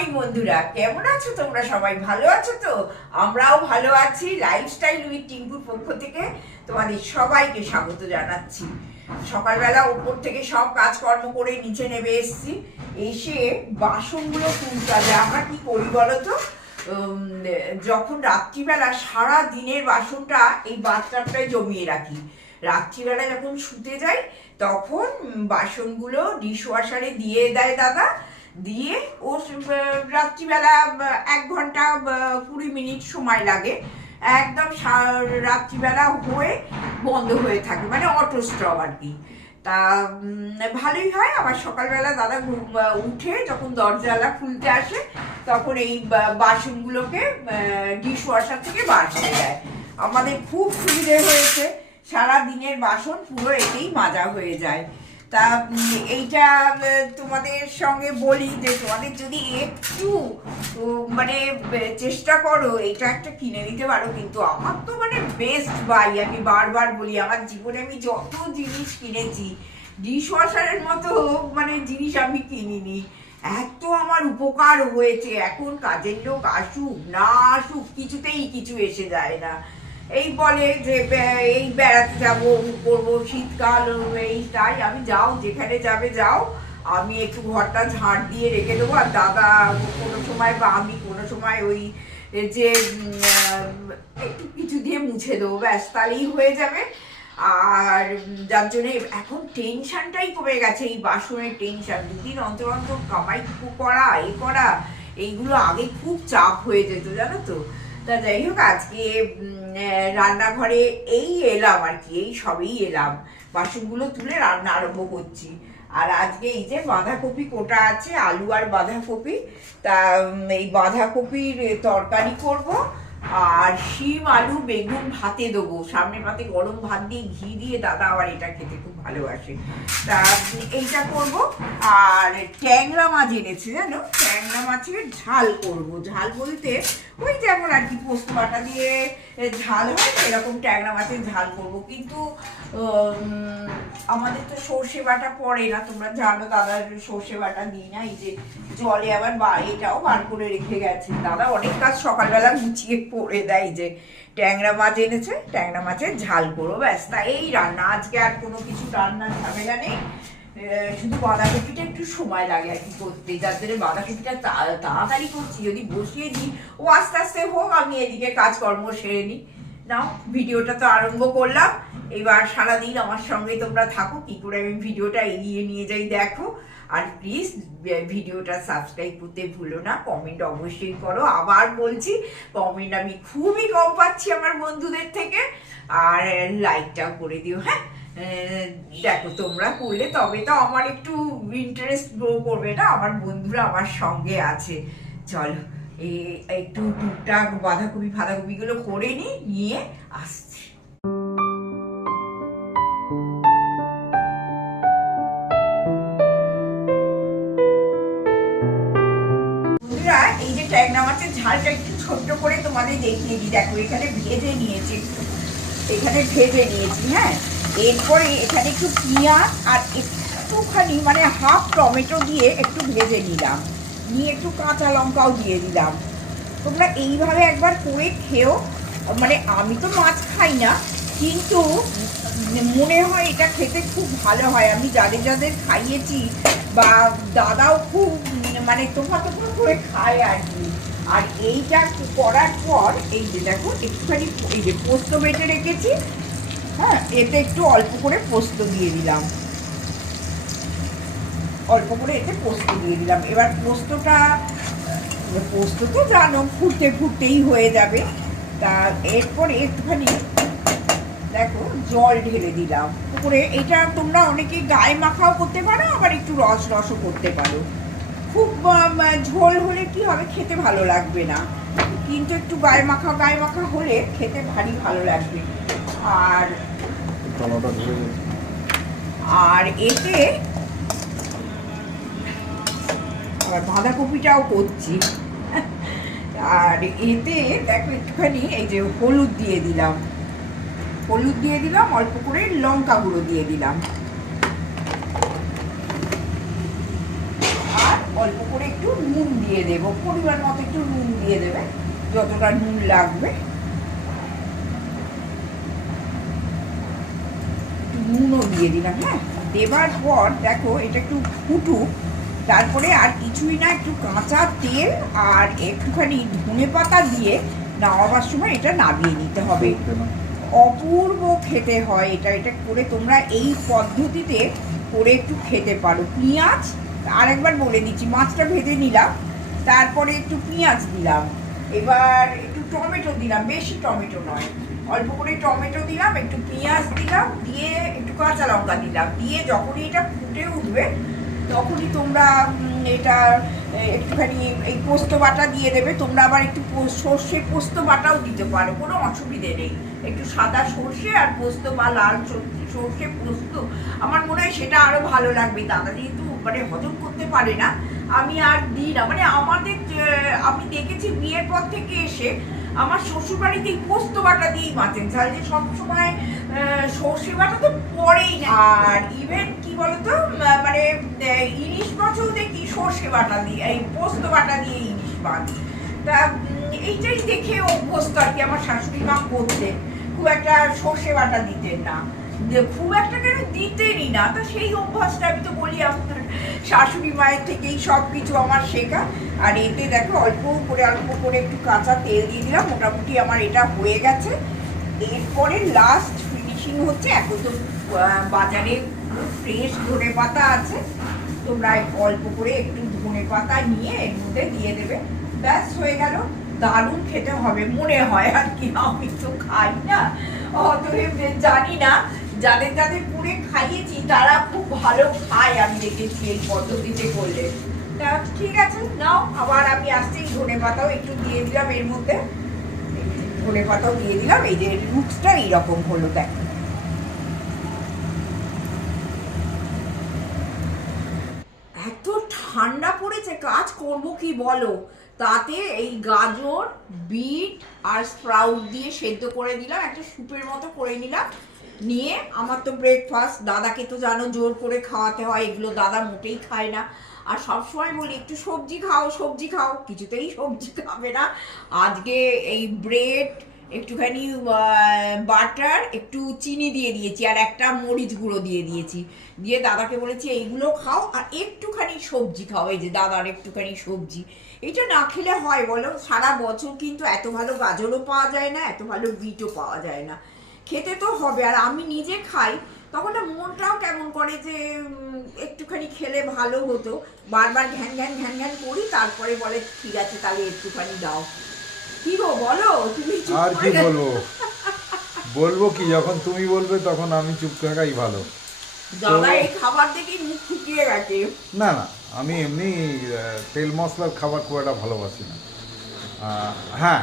Morning বন্ধুরা। কেমন আছো তোমরা? সবাই ভালো আছো তো? আমরাও ভালো আছি। লাইফস্টাইল উইথ টিঙ্কুর পক্ষ থেকে তোমাদের সবাইকে স্বাগত জানাচ্ছি। সকালবেলা উপর থেকে সব কাজকর্ম করে নিচে নেমে এসেছি। এসে বাসনগুলো তুলতে হবে। আমরা কি করি বলো তো? যখন রাত্রিবেলা, সারা দিনের বাসনটা এই বাথটাবটায় জমিয়ে রাখি। রাত্রিবেলা যখন শুতে যাই, তখন বাসনগুলো ডিশওয়াশারে দিয়ে দেয় দাদা। দিয়ে ও রাত্রিবেলা এক ঘণ্টা কুড়ি মিনিট সময় লাগে। একদম রাত্রিবেলা হয়ে বন্ধ হয়ে থাকে মানে অটো স্টপ আর কি। তা ভালোই হয়। আবার সকালবেলা দাদা উঠে যখন দরজালা খুলতে আসে, তখন এই বাসনগুলোকে ডিশ ওয়াশার থেকে বার করে দেয়। আমাদের খুব সুবিধে হয়েছে। সারা দিনের বাসন পুরো এতেই মাজা হয়ে যায়। তা এইটা তোমাদের সঙ্গে বলি যে তোমাদের যদি একটু মানে চেষ্টা করো, এটা একটা কিনে নিতে পারো, কিন্তু আমার তো মানে বেস্ট বাই আমি বারবার বলি, আমার জীবনে আমি যত জিনিস কিনেছি ডিশ ওয়াশারের মতো মানে জিনিস আমি কিনিনি। এত আমার উপকার হয়েছে, এখন কাজের লোক আসুক, না আসুক, কিছুতেই কিছু এসে যায় না। এই বলে যে এই বেড়াতে যাব করব, শীতকাল এই তাই, আমি যাও, যেখানে যাবে যাও, আমি একটু ঘরটা ঝাড় দিয়ে রেখে দেবো, আর দাদা কোনো সময় বা আমি কোনো সময় ওই যে একটু কিছু দিয়ে মুছে দেবো, ব্যাস, তাহলেই হয়ে যাবে। আর যার জন্যে এখন টেনশনটাই কমে গেছে, এই বাসনের টেনশান দুদিন অন্তর অন্তর কামাই করা, এ করা, এইগুলো আগে খুব চাপ হয়ে যেত, জানো তো? তা যাই হোক আজকে রান্নাঘরে এই এলাম আর কি, এই সবেই এলাম। বাসনগুলো তুলে রান্না আরম্ভ করছি। আর আজকে এই যে বাঁধাকপি কোটা আছে, আলু আর বাঁধাকপি, তা এই বাঁধাকপির তরকারি করব। আর শিম, আলু, বেগুন ভাতে দেবো। সামনে পাতে গরম ভাত দিয়ে ঘি দিয়ে দাদা আবার এটা খেতে খুব ভালোবাসে। তা, এইটা করব। আর ট্যাংরা মাছ এনেছে, জানো? ট্যাংরা মাছের ঝাল করব। ঝাল বলতে ওই যেমন আর কি, পোস্ত বাটা দিয়ে ঝাল হয় সেরকম ট্যাংরা মাছের ঝাল করব। কিন্তু আমাদের তো সর্ষে বাটা পড়ে না, তোমরা জানো দাদার সর্ষে বাটা দিই না, এই যে জলে আবার বা- এটাও বার করে রেখে গেছে। দাদা অনেক কাজ সকালবেলা গুছিয়ে পড়ে দেয় যে ট্যাংরা মাছ এনেছে, ট্যাংরা মাছের ঝাল করব, ব্যাস। তা এই রান্না, আজকে আর কোনো কিছু রান্নার ঝামেলা নেই। শুধু বাঁধাকপিটা একটু সময় লাগে আর কি করতে। যার জন্য বাঁধাকপিটা তাড়াতাড়ি করছি, যদি বসিয়ে দিই, ও আস্তে আস্তে হোক, আমি এদিকে কাজকর্ম সেরে নিই। নাও, ভিডিওটা তো আরম্ভ করলাম। এবার সারাদিন আমার সঙ্গে তোমরা থাকো, কি করে আমি ভিডিওটা এগিয়ে নিয়ে যাই দেখো। আর প্লিজ ভিডিওটা সাবস্ক্রাইব করতে ভুলো না কমেন্ট অবশ্যই করো। আবার বলছি কমেন্ট আমি খুবই কম পাচ্ছি আমার বন্ধুদের থেকে। আর লাইকটাও করে দিও হ্যাঁ? দেখো, তোমরা করলে তবে তো আমার একটু ইন্টারেস্ট গ্রো করবে না। আমার বন্ধুরা আমার সঙ্গে আছে। চলো এই একটু টুকটাক বাঁধাকপি ফাঁধাকপিগুলো করে নিই নিয়ে আসছি। এই যে ঝালটা একটু ছোট্ট করে তোমাদের দেখিয়ে দিই। দেখো, এখানে ভেজে নিয়েছি। একটু এখানে ভেজে নিয়েছি হ্যাঁ? এরপরে এখানে একটু পেঁয়াজ আর একটুখানি মানে হাফ টমেটো দিয়ে একটু ভেজে নিলাম। নিয়ে একটু কাঁচা লঙ্কাও দিয়ে দিলাম। তোমরা এইভাবে একবার করে খেও। মানে আমি তো মাছ খাই না, কিন্তু মনে হয় এটা খেতে খুব ভালো হয়। আমি যাদের যাদের খাইয়েছি বা দাদাও খুব মানে তোমরা তোমরা করে খায় আর কি। আর এইটা করার পর, এই যে দেখো, একটুখানি এই যে পোস্ত বেটে রেখেছি। হ্যাঁ এতে একটু অল্প করে পোস্ত দিয়ে দিলাম। অল্প করে এতে পোস্ত দিয়ে দিলাম। এবার পোস্তটা পোস্ত তো জানো ফুটতে ফুটতেই হয়ে যাবে। তা এরপরে একটুখানি, দেখো, জল ঢেলে দিলাম। উপরে এটা তোমরা অনেকে গায়ে মাখাও করতে পারো, আবার একটু রস রসও করতে পারো। খুব ঝোল হলে কি হবে, খেতে ভালো লাগবে না। কিন্তু একটু গায়ে মাখা গায়ে মাখা হলে খেতে ভারী ভালো লাগবে। আর তলাটা ধরে। আর এতে আবার বাঁধাকপিটাও করছি। আর এতে দেখো একটুখানি এই যে হলুদ দিয়ে দিলাম। হলুদ দিয়ে দিলাম, অল্প করে লঙ্কা গুঁড়ো দিয়ে দিলাম। আর অল্প করে একটু নুন দিয়ে দেবো। পরিমাণ মতো একটু নুন দিয়ে দেবে, যতটা নুন লাগবে। নুনও দিয়ে দিলাম হ্যাঁ? দেবার পর দেখো এটা একটু ফুটুক তারপরে আর কিছুই না একটু কাঁচা তেল আর একটুখানি ধনে পাতা দিয়ে নামাবার সময় এটা নামিয়ে নিতে হবে। অপূর্ব খেতে হয় এটা এটা করে তোমরা এই পদ্ধতিতে করে একটু খেতে পারো। পেঁয়াজ আরেকবার বলে দিচ্ছি মাছটা ভেজে নিলাম তারপরে একটু পেঁয়াজ দিলাম এবার একটু টমেটো দিলাম বেশি টমেটো নয় অল্প করে টমেটো দিলাম একটু পেঁয়াজ দিলাম কাঁচা লঙ্কা দিলাম। দিয়ে যখনই এটা ফুটে উঠবে, তখনই তোমরা এটা একটুখানি এই পোস্ত বাটা দিয়ে দেবে। তোমরা আবার একটু সর্ষে পোস্ত বাটাও দিতে পারো, কোনো অসুবিধে নেই। একটু সাদা সর্ষে আর পোস্ত বা লাল সর- সর্ষে পোস্ত, আমার মনে হয় সেটা আরও ভালো লাগবে। দাদা যেহেতু মানে হজম করতে পারে না, আমি আর দিই না। মানে আমাদের আমি দেখেছি বিয়ের পর থেকে এসে আমার শ্বশুর বাড়িতে পোস্ত বাটা দিয়েই মাছের ঝাল যে সবসময় সর্ষে বাটা তো পড়েই না। আর ইভেন কি বলতো মানে ইলিশ মাছও দেখি সর্ষে বাটা দিয়ে, এই পোস্ত বাটা দিয়ে ইলিশ মাছ। তা এইটাই দেখে অভ্যস্ত আর কি আমার শাশুড়ি মা করতেন। খুব একটা সর্ষে বাটা দিতেন না। খুব একটা কেন দিতেনই না, তো সেই অভ্যাসটা আমি তো বলি আমার শাশুড়ি মায়ের থেকেই সব কিছু আমার শেখা। আর এতে দেখো অল্প করে অল্প করে একটু কাঁচা তেল দিয়ে দিলাম, মোটামুটি আমার এটা হয়ে গেছে। এরপরে লাস্ট ফিনিশিং হচ্ছে, এখন তো বাজারে ফ্রেশ ধনে পাতা আছে। তোমরা অল্প করে একটু ধনে পাতা নিয়ে এর মধ্যে দিয়ে দেবে। ব্যাস, হয়ে গেল। দারুণ খেতে হবে, মনে হয় আর কি। আমি তো খাই না, অতএব জানি না। যাদের যাদের পুরে খাইয়েছি, তারা খুব ভালো খায় আমি দেখেছি এই পদ্ধতিতে করলে। তা ঠিক আছে, নাও, আবার আমি আসতেই ধনে পাতাও একটু দিয়ে দিলাম এর মধ্যে। ধনে পাতাও দিয়ে দিলাম, এই যে লুকসটা এইরকম হলো, দেখো। এত ঠান্ডা পড়েছে, কাজ করব কি বলো? তাতে এই গাজর, বিট আর স্প্রাউট দিয়ে সেদ্ধ করে দিলাম, একটা স্যুপের মতো করে নিলাম। নিয়ে আমার তো ব্রেকফাস্ট দাদাকে তো জানো জোর করে খাওয়াতে হয়, এগুলো দাদা মোটেই খায় না। আর সবসময় বলি, একটু সবজি খাও সবজি খাও। কিছুতেই সবজি খাবে না। আজকে এই ব্রেড একটুখানি বাটার একটু চিনি দিয়ে দিয়েছি আর একটা মরিচ গুঁড়ো দিয়ে দিয়েছি। দিয়ে দাদাকে বলেছি, এইগুলো খাও আর একটুখানি সবজি খাও। এই যে দাদার একটুখানি সবজি। এটা না খেলে হয় বলো? সারা বছর কিন্তু এত ভালো গাজরও পাওয়া যায় না, এত ভালো বিটও পাওয়া যায় না। খেতে তো হবে আর আমি নিজে খাই তখন না মনটাও কেমন করে যে একটুখানি খেলে ভালো হতো। বারবার ঘ্যান ঘ্যান ঘ্যান ঘ্যান করি তারপরে বলে ঠিক আছে তাহলে একটুখানি দাও। কি গো বলো? তুমি আর কি বলব? বলব কি যখন তুমি বলবে তখন আমি চুপ থাকাই ভালো। এই খাবার দেখে মুখ ফুটিয়ে গেছে। না না আমি এমনি তেল মশলার খাবার খুব একটা ভালোবাসি না। হ্যাঁ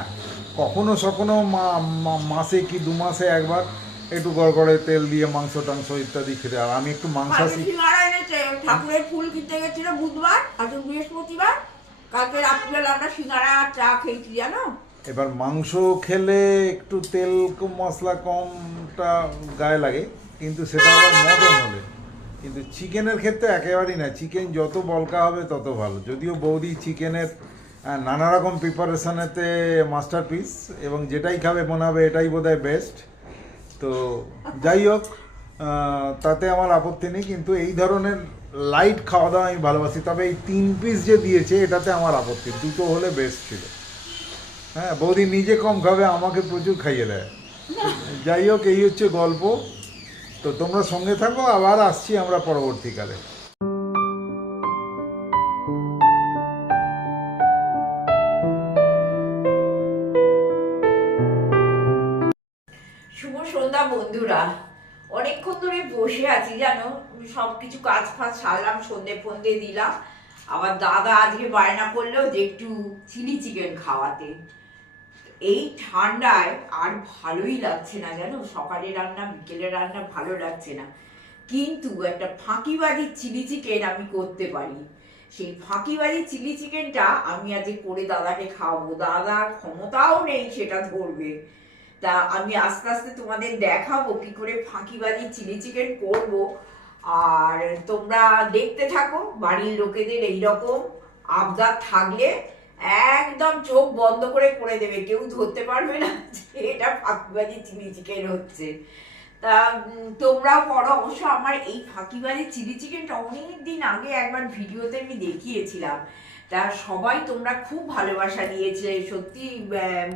কখনো মা- মাসে কি দু মাসে একবার একটু গড়গড়ে তেল দিয়ে মাংস টাংস ইত্যাদি খেতে। আর আমি একটু মাংসাশী ঠাকুরের ফুল কিনতে গেছিল বুধবার আজ বৃহস্পতিবার। কালকে রাত্রিবেলা আমরা সিঙ্গারা চা খেয়েছি জানো? এবার মাংস খেলে একটু তেল মশলা কমটা গায়ে লাগে কিন্তু সেটা আবার মটন হলে। কিন্তু চিকেনের ক্ষেত্রে একেবারেই না। চিকেন যত বলকা হবে তত ভালো। যদিও বৌদি চিকেনের নানা রকম প্রিপারেশনেতে মাস্টারপিস এবং যেটাই খাবে মনে হবে এটাই বোধহয় বেস্ট তো যাই হোক তাতে আমার আপত্তি নেই, কিন্তু এই ধরনের লাইট খাওয়া দাওয়া আমি ভালোবাসি। তবে এই তিন পিস যে দিয়েছে, এটাতে আমার আপত্তি দুটো হলে বেস্ট ছিল। হ্যাঁ বৌদি নিজে কম খাবে, আমাকে প্রচুর খাইয়ে দেয়। যাই হোক, এই হচ্ছে গল্প। তো তোমরা সঙ্গে থাকো, আবার আসছি আমরা পরবর্তীকালে। বন্ধুরা, অনেকক্ষণ ধরে বসে আছি জানো সব কিছু কাজ ফাজ সারলাম, সন্ধে ফন্দে দিলাম। আবার দাদা আজকে বায়না করল যে একটু চিলি চিকেন খাওয়াতে। এই ঠান্ডায় আর ভালোই লাগছে না জানো সকালে রান্না বিকেলে রান্না ভালো লাগছে না। কিন্তু একটা ফাঁকিবাজি চিলি চিকেন আমি করতে পারি। সেই ফাঁকিবাজি চিলি চিকেনটা আমি আজকে করে দাদাকে খাওয়াবো। দাদার ক্ষমতাও নেই, সেটা ধরবে। তা আমি আস্তে আস্তে তোমাদের দেখাবো কি করে ফাঁকিবাজি চিলি চিকেন করব। আর তোমরা দেখতে থাকো, বাড়ির লোকেদের এইরকম আবদার থাকলে একদম চোখ বন্ধ করে করে দেবে। কেউ ধরতে পারবে না যে এটা ফাঁকিবাজি চিলি চিকেন হচ্ছে। তা তোমরা পড়ো, অবশ্য আমার এই ফাঁকিবাজি চিলি চিকেনটা অনেক দিন আগে একবার ভিডিওতে আমি দেখিয়েছিলাম। তা সবাই তোমরা খুব ভালোবাসা দিয়েছে। সত্যি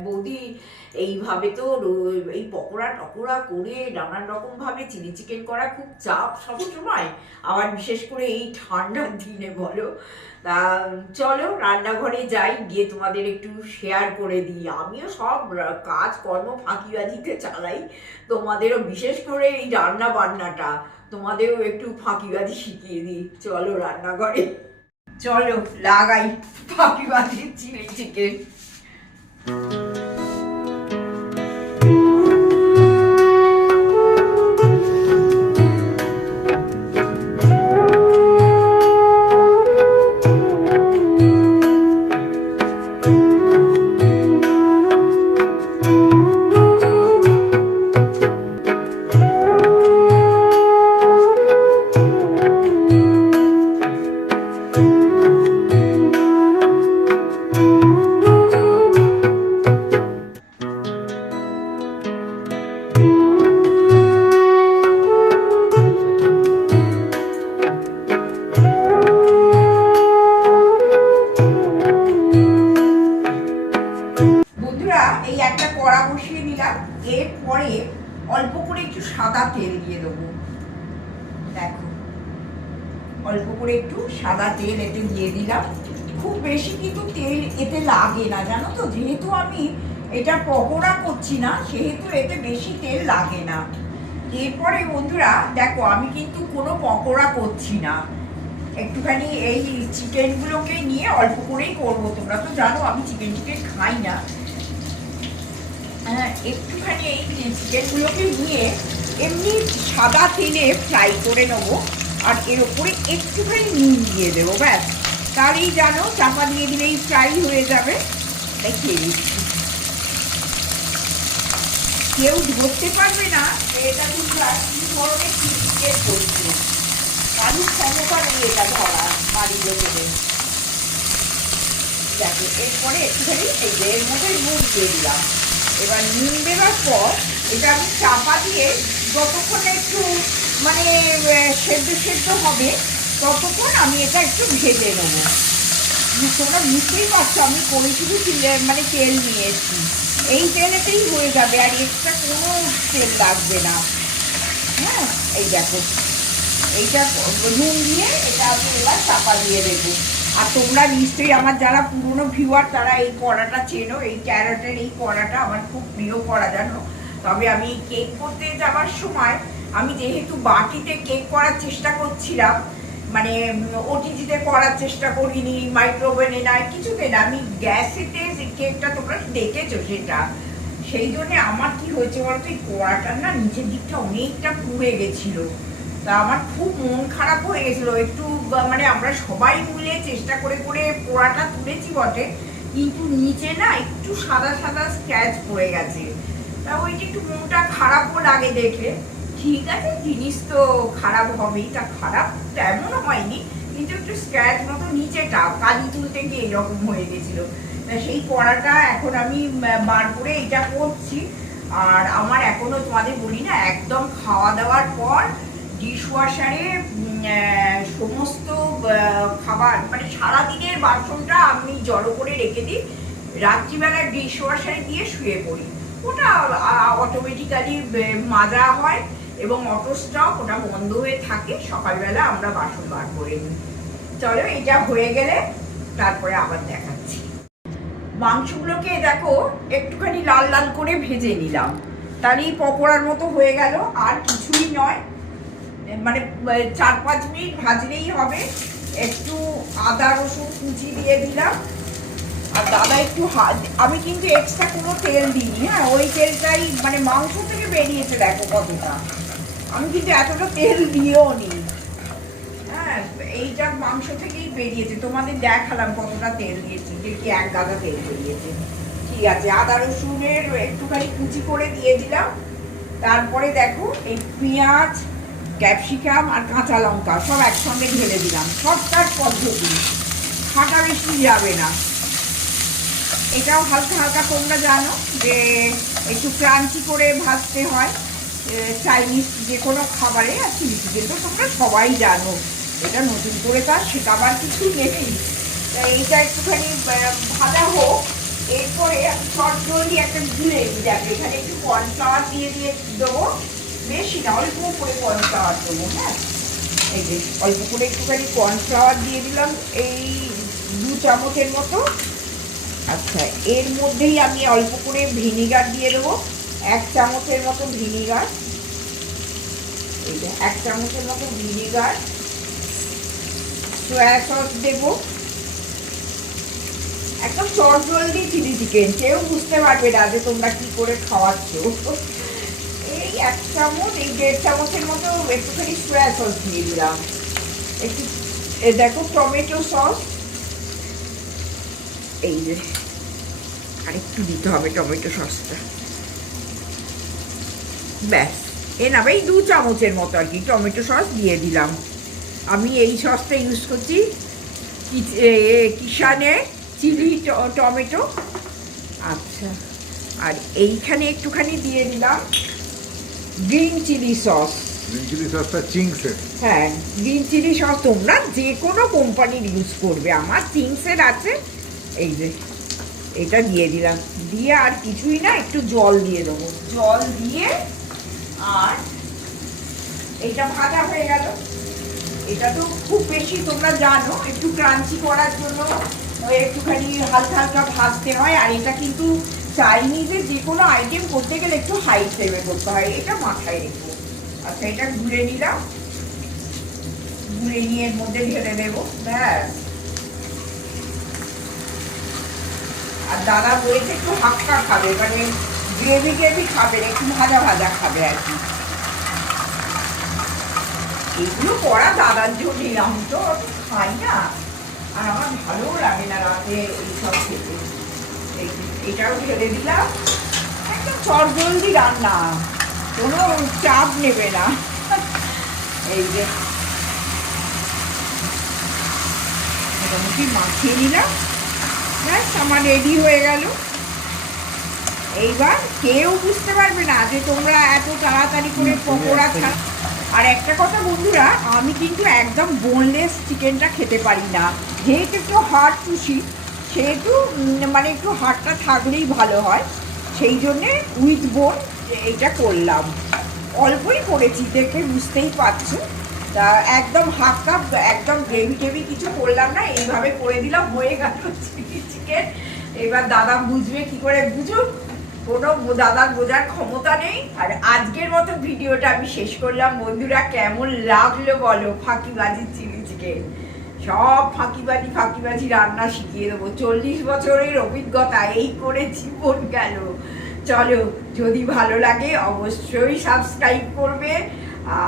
বৌদি এইভাবে তো এই পকোড়া টকোড়া করে নানান রকম ভাবে চিলি চিকেন করা খুব চাপ সব সময়। আবার বিশেষ করে এই ঠান্ডার দিনে, বলো। তা চলো, রান্নাঘরে যাই, গিয়ে তোমাদের একটু শেয়ার করে দিই। আমিও সব কাজ কর্ম ফাঁকিবাজিতে চালাই। তোমাদেরও বিশেষ করে এই রান্না বান্নাটা তোমাদেরও একটু ফাঁকিবাজি শিখিয়ে দিই। চলো, রান্নাঘরে। চলো লাগাই ফাঁকিবাজির চিলি চিকেন এই একটা কড়া বসিয়ে দিলাম এরপরে অল্প করে একটু সাদা তেল দিয়ে দেবো। দেখো, অল্প করে একটু সাদা তেল এতে দিয়ে দিলাম। খুব বেশি কিন্তু তেল এতে লাগে না, জানো তো? যেহেতু আমি এটা পকোড়া করছি না, সেহেতু এতে বেশি তেল লাগে না। এরপরে বন্ধুরা, দেখো, আমি কিন্তু কোনো পকোড়া করছি না। একটুখানি এই চিকেনগুলোকে নিয়ে অল্প করেই করব। তোমরা তো জানো, আমি চিকেন চিকেন খাই না। একটুখানি এই চিকেনগুলোকে নিয়ে এমনি সাদা তেলে ফ্রাই করে নেব। আর এর ওপরে একটুখানি নুন দিয়ে দেবো, ব্যাস। তারই জানো, চাপা দিয়ে দিলেই ফ্রাই হয়ে যাবে। তাই খেয়ে দিচ্ছি কেউ ধরতে পারবে না এটা তোমরা কি ধরনের চিকেন করছে। কারুর ক্ষমতা নেই এটা ধরা বাড়ির লোকেদের। দেখো এরপরে একটুখানি এই যে এর মধ্যে নুন দিয়ে দিলাম। এবার নুন দেওয়ার পর এটা আমি চাপা দিয়ে যতক্ষণ একটু মানে সেদ্ধ সেদ্ধ হবে, ততক্ষণ আমি এটা একটু ভেজে নেব। তোমরা বুঝতেই পারছ, আমি করে শুধু মানে তেল নিয়ে এসেছি এই তেলেতেই হয়ে যাবে, আর এক্সট্রা কোনো তেল লাগবে না। হ্যাঁ এই দেখো। এইটা নুন দিয়ে এটা আমি এবার চাপা দিয়ে দেবো। আর তোমরা নিশ্চয়ই আমার যারা পুরনো ভিউয়ার তারা এই কড়াটা চেনো। এই ক্যারটের এই কড়াটা আমার খুব প্রিয় কড়া, জানো? তবে আমি কেক করতে যাওয়ার সময়, আমি যেহেতু বাটিতে কেক করার চেষ্টা করছিলাম মানে ওটিজিতে করার চেষ্টা করিনি মাইক্রোওভেনে না, কিছুতে না, আমি গ্যাসেতে যে কেকটা তোমরা দেখেছ সেটা, সেই জন্য আমার কি হয়েছে বলতো, এই কড়াটার না নিচের দিকটা অনেকটা পুড়ে গেছিল। তা আমার খুব মন খারাপ হয়ে গেছিল একটু মানে আমরা সবাই মিলে চেষ্টা করে করে পোড়াটা তুলেছি বটে, কিন্তু নিচে না একটু সাদা সাদা স্ক্র্যাচ পড়ে গেছে। তা ওইটা একটু মনটা খারাপও লাগে দেখে ঠিক আছে, জিনিস তো খারাপ হবেই, তা খারাপ তেমন হয়নি, কিন্তু একটু স্ক্র্যাচ মতো নিচেটা, কালি তুলতে গিয়ে এরকম হয়ে গেছিল। তা সেই পড়াটা এখন আমি বার করে এটা করছি। আর আমার এখনও তোমাদের বলি না, একদম খাওয়া দাওয়ার পর ডিশওয়াশারে সমস্ত খাবার মানে সারাদিনের বাসনটা আমি জড়ো করে রেখে দিই। রাত্রিবেলা ডিশওয়াশারে দিয়ে শুয়ে পড়ি। ওটা অটোমেটিক্যালি মাজা হয় এবং অটো স্টক ওটা বন্ধ হয়ে থাকে। সকালবেলা আমরা বাসন বার করে নিই। চলো এটা হয়ে গেলে তারপরে আবার দেখাচ্ছি। মাংসগুলোকে দেখো, একটুখানি লাল লাল করে ভেজে নিলাম। তারই পকোড়ার মতো হয়ে গেল, আর কিছুই নয়। মানে চার পাঁচ মিনিট ভাজলেই হবে। একটু আদা, রসুন কুচি দিয়ে দিলাম। আর দাদা একটু আমি কিন্তু এক্সট্রা কোনো তেল দিইনি হ্যাঁ? ওই তেলটাই মানে মাংস থেকে বেরিয়েছে, দেখো কতটা। আমি কিন্তু এতটা তেল দিয়েও নি। হ্যাঁ এইটা মাংস থেকেই বেরিয়েছে। তোমাদের দেখালাম কতটা তেল দিয়েছি, যে কি এক গাদা তেল বেরিয়েছে। ঠিক আছে, আদা, রসুনের একটুখানি কুচি করে দিয়ে দিলাম। তারপরে দেখো, এই পেঁয়াজ ক্যাপসিকাম আর কাঁচা লঙ্কা সব একসঙ্গে ঢেলে দিলাম। সবটার পদ্ধতি। ফাটা বেশি যাবে না। এটাও হালকা হালকা তোমরা জানো যে একটু ক্রাঞ্চি করে ভাজতে হয়। চাইনিজ যে কোনো খাবারে আর চিলি চিকেন তো তোমরা সবাই জানো। এটা নতুন করে তার শেখাবার কিছু নেই। এইটা একটুখানি ভাজা হোক। এরপরে চট জলদি একটা গ্রেভি যাবে এখানে একটু কর্নফ্লাওয়ার দিয়ে দিয়ে দেবো। বেশি না অল্প করে কর্নফ্লাওয়ার দেবো হ্যাঁ? এই যে, অল্প করে একটুখানি কর্নফ্লাওয়ার দিয়ে দিলাম, এই দু চামচের মতো। আচ্ছা এর মধ্যেই আমি অল্প করে ভিনিগার দিয়ে দেবো, এক চামচের মতো ভিনিগার। এই যে, এক চামচের মতো ভিনিগার। সয়া সস দেবো। একদম চট জলদি চিলি চিকেন কেউ বুঝতে পারবে না যে তোমরা কি করে খাওয়াচ্ছ। এক চামচ, এই দেড় চামচের মতো একটুখানি সয়া সস দিয়ে দিলাম। একটু দেখো টমেটো সস এই যে, আরেকটু দিতে হবে টমেটো সসটা ব্যাস, এ না, এই দু চামচের মতো আর কি টমেটো সস দিয়ে দিলাম। আমি এই সসটা ইউজ করছি কিষানে চিলি টমেটো। আচ্ছা আর এইখানে একটুখানি দিয়ে দিলাম। Green chilli sauce. Green chilli সসটা চিংসের হ্যাঁ গ্রিন চিলি সস তোমরা যে কোনো কোম্পানির ইউজ করবে। আমার চিংসের আছে। এই যে এটা দিয়ে দিলাম। দিয়ে আর কিছুই না একটু জল দিয়ে দেবো। জল দিয়ে আর এটা ভাজা হয়ে গেল। এটা তো খুব বেশি তোমরা জানো একটু ক্রাঞ্চি করার জন্য। একটুখানি হালকা হালকা ভাজতে হয়। আর এটা কিন্তু চাইনিজের যে কোনো আইটেম করতে গেলে একটু হাই ফ্লেমে করতে হয়। এটা মাথায় রেখো। আচ্ছা এটা ঘুরে নিলাম। ঘুরে নিয়ে এর মধ্যে ঢেলে দেবো। ব্যাস। আর দাদা বলেছে একটু হাক্কা খাবে মানে গ্রেভি গ্রেভি খাবে একটু ভাজা ভাজা খাবে আর কি। এগুলো করা দাদার জন্য আমি তো খাই না। আর আমার ভালোও লাগে না রাতে এইসব খেতে। এটাও ঢেলে দিলাম। একদম চটজলদি রান্না। কোনো চাপ নেবে না। এই যে। মোটামুটি মাখিয়ে নিলাম। ব্যাস আমার রেডি হয়ে গেল। এইবার কেউ বুঝতে পারবে না যে তোমরা এত তাড়াতাড়ি করে পকোড়া খা আর একটা কথা বন্ধুরা আমি কিন্তু একদম বোনলেস চিকেনটা খেতে পারি না। যেহেতু একটু হাড় চুষি সেহেতু মানে একটু হাড়টা থাকলেই ভালো হয়, সেই জন্যে উইথ বোন এইটা করলাম। অল্পই করেছি, দেখে বুঝতেই পারছ। তা একদম হাফ কাপ একদম গ্রেভি টেভি কিছু করলাম না, এইভাবে করে দিলাম, হয়ে গেল চিকেন। এবার দাদা বুঝবে কি করে বুঝুক। কোনো দাদার বোঝার ক্ষমতা নেই। আর আজকের মতো ভিডিওটা আমি শেষ করলাম। বন্ধুরা, কেমন লাগল বলো? ফাঁকিবাজি, চিলি চিকেন। সব ফাঁকিবাজি ফাঁকিবাজি রান্না শিখিয়ে দেবো। চল্লিশ বছরের অভিজ্ঞতা, এই করে জীবন গেল। চলো, যদি ভালো লাগে অবশ্যই সাবস্ক্রাইব করবে।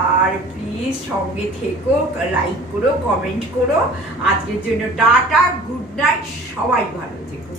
আর প্লিজ সঙ্গে থেকো লাইক করো কমেন্ট করো। আজকের জন্য টাটা গুড নাইট সবাই ভালো থেকো।